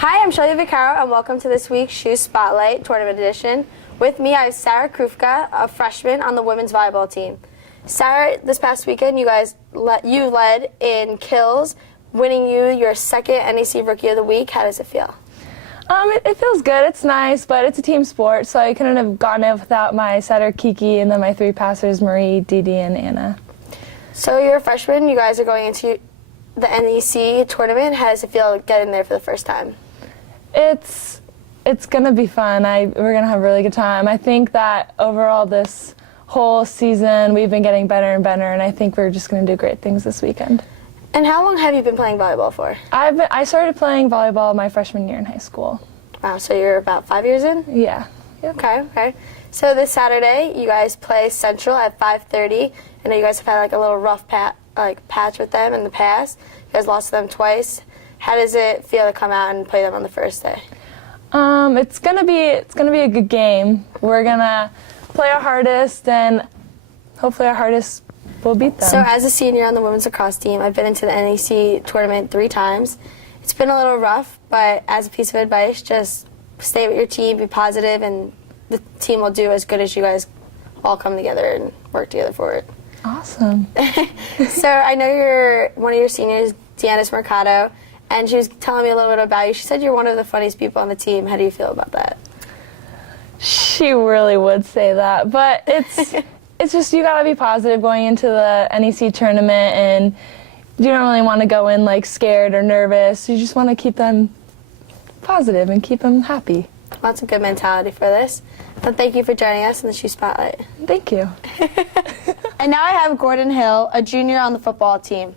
Hi, I'm Shelby Vaccaro, and welcome to this week's SHU Spotlight Tournament Edition. With me, I have Sarah Krufka, a freshman on the women's volleyball team. Sarah, this past weekend, you led in kills, winning your second NEC Rookie of the Week. How does it feel? It feels good. It's nice, but it's a team sport, so I couldn't have gotten it without my setter Kiki and then my three passers Marie, Didi, and Anna. So you're a freshman. You guys are going into the NEC tournament. How does it feel getting there for the first time? It's gonna be fun. We're gonna have a really good time. I think that overall this whole season we've been getting better and better, and I think we're just gonna do great things this weekend. And how long have you been playing volleyball for? I started playing volleyball my freshman year in high school. Wow, so you're about 5 years in? Yeah. Yep. Okay. So this Saturday, you guys play Central at 5:30. I know you guys have had like a little rough patch with them in the past. You guys lost to them twice. How does it feel to come out and play them on the first day? It's gonna be a good game. We're gonna play our hardest, and hopefully our hardest will beat them. So as a senior on the women's lacrosse team, I've been into the NEC tournament 3 times. It's been a little rough, but as a piece of advice, just stay with your team, be positive, and the team will do as good as you guys all come together and work together for it. Awesome. So I know one of your seniors, Deanna's Mercado, and she was telling me a little bit about you. She said you're one of the funniest people on the team. How do you feel about that? She really would say that, but it's just you gotta be positive going into the NEC tournament, and you don't really want to go in like scared or nervous. You just want to keep them positive and keep them happy. Well, that's a good mentality for this. So thank you for joining us in the SHU Spotlight. Thank you. And now I have Gordon Hill, a junior on the football team.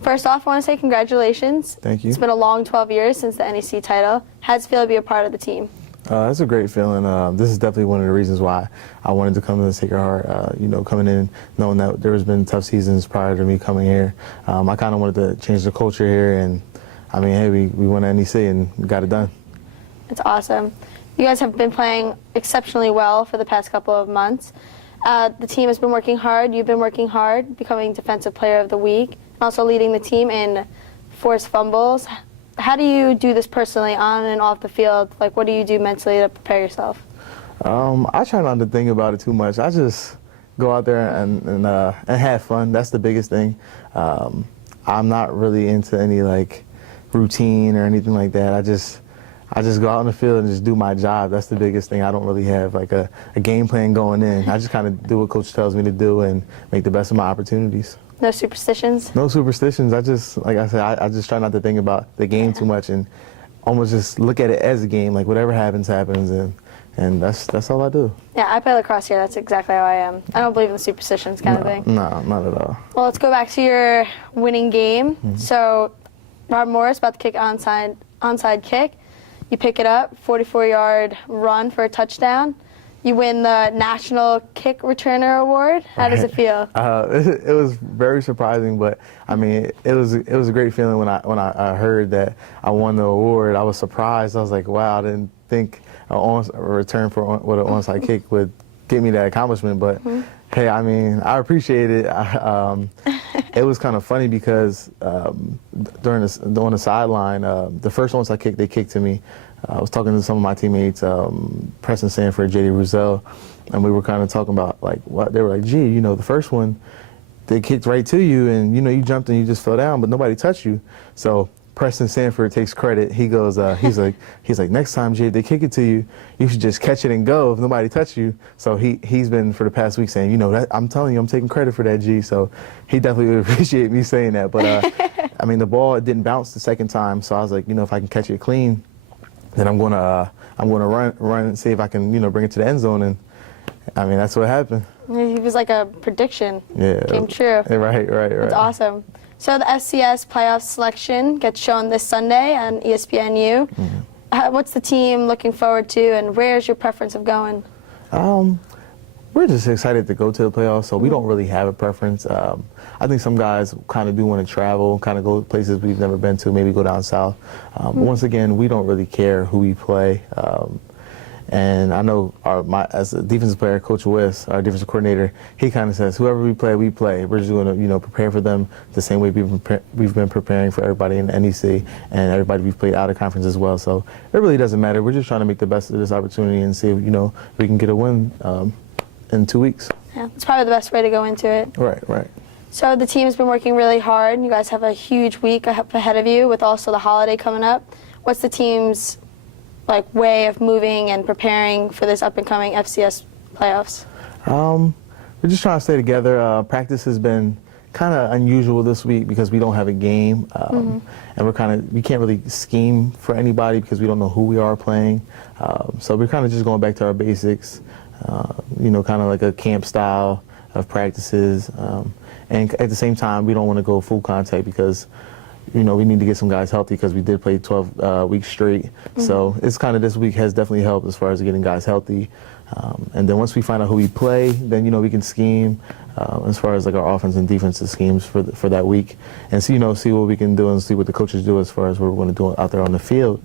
First off, I want to say congratulations. Thank you. It's been a long 12 years since the NEC title. How does it feel to be a part of the team? It's a great feeling. This is definitely one of the reasons why I wanted to come to the Sacred Heart. Coming in, knowing that there has been tough seasons prior to me coming here. I kind of wanted to change the culture here, and I mean, hey, we won the NEC and we got it done. It's awesome. You guys have been playing exceptionally well for the past couple of months. The team has been working hard. You've been working hard, becoming Defensive Player of the Week, and also leading the team in forced fumbles. How do you do this personally on and off the field? Like, what do you do mentally to prepare yourself? I try not to think about it too much. I just go out there and have fun. That's the biggest thing. I'm not really into any like routine or anything like that. I just go out in the field and just do my job. That's the biggest thing. I don't really have like a game plan going in. I just kind of do what Coach tells me to do and make the best of my opportunities. No superstitions? No superstitions. Like I said, I just try not to think about the game too much and almost just look at it as a game. Like whatever happens, happens, and that's all I do. Yeah, I play lacrosse here. That's exactly how I am. I don't believe in the superstitions kind of thing. No, not at all. Well, let's go back to your winning game. Mm-hmm. So, Rob Morris about to kick onside kick. You pick it up, 44-yard run for a touchdown. You win the National Kick Returner Award. How does it feel? It was very surprising, but I mean, it was a great feeling when I heard that I won the award. I was surprised. I was like, wow, I didn't think a return for what an onside kick would get me that accomplishment. But hey, I mean, I appreciate it. It was kind of funny because on the sideline, the first onside kick they kicked to me. I was talking to some of my teammates, Preston Sanford, J.D. Ruzel, and we were kind of talking about like what they were like. Gee, the first one they kicked right to you, and you jumped and you just fell down, but nobody touched you. So Preston Sanford takes credit. He goes, he's like, next time, Jay, they kick it to you, you should just catch it and go if nobody touched you. So he's been for the past week saying, that, I'm telling you, I'm taking credit for that, G. So he definitely would appreciate me saying that. But I mean, the ball didn't bounce the second time, so I was like, if I can catch it clean, then I'm gonna run and see if I can bring it to the end zone, and I mean that's what happened. It was like a prediction. Yeah, came true. Right. That's awesome. So the FCS playoff selection gets shown this Sunday on ESPNU. Mm-hmm. What's the team looking forward to, and where's your preference of going? We're just excited to go to the playoffs, so we don't really have a preference. I think some guys kind of do want to travel, kind of go places we've never been to, maybe go down south. But once again, we don't really care who we play. And I know as a defensive player, Coach Wiss, our defensive coordinator, he kind of says, whoever we play, we play. We're just going to, prepare for them the same way we've been preparing for everybody in the NEC and everybody we've played out of conference as well. So it really doesn't matter. We're just trying to make the best of this opportunity and see if, we can get a win in 2 weeks. Yeah, it's probably the best way to go into it. Right. So the team's been working really hard. You guys have a huge week ahead of you with also the holiday coming up. What's the team's way of moving and preparing for this up and coming FCS playoffs? We're just trying to stay together. Practice has been kind of unusual this week because we don't have a game, and we can't really scheme for anybody because we don't know who we are playing. So we're kind of just going back to our basics, kind of like a camp style of practices. And at the same time, we don't want to go full contact because we need to get some guys healthy because we did play 12 weeks straight. So it's kind of this week has definitely helped as far as getting guys healthy. And then once we find out who we play, then, we can scheme as far as our offense and defensive schemes for that week and see what we can do and see what the coaches do as far as what we're going to do out there on the field.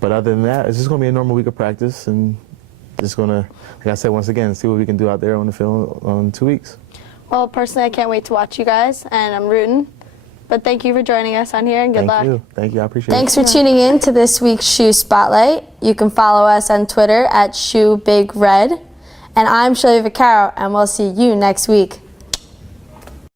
But other than that, it's just going to be a normal week of practice and just going to, like I said, once again, see what we can do out there on the field in 2 weeks. Well, personally, I can't wait to watch you guys, and I'm rooting. But thank you for joining us on here, and good luck. Thank you. I appreciate it. Thanks for tuning in to this week's SHU Spotlight. You can follow us on Twitter at SHU Big Red. And I'm Shelby Vaccaro, and we'll see you next week.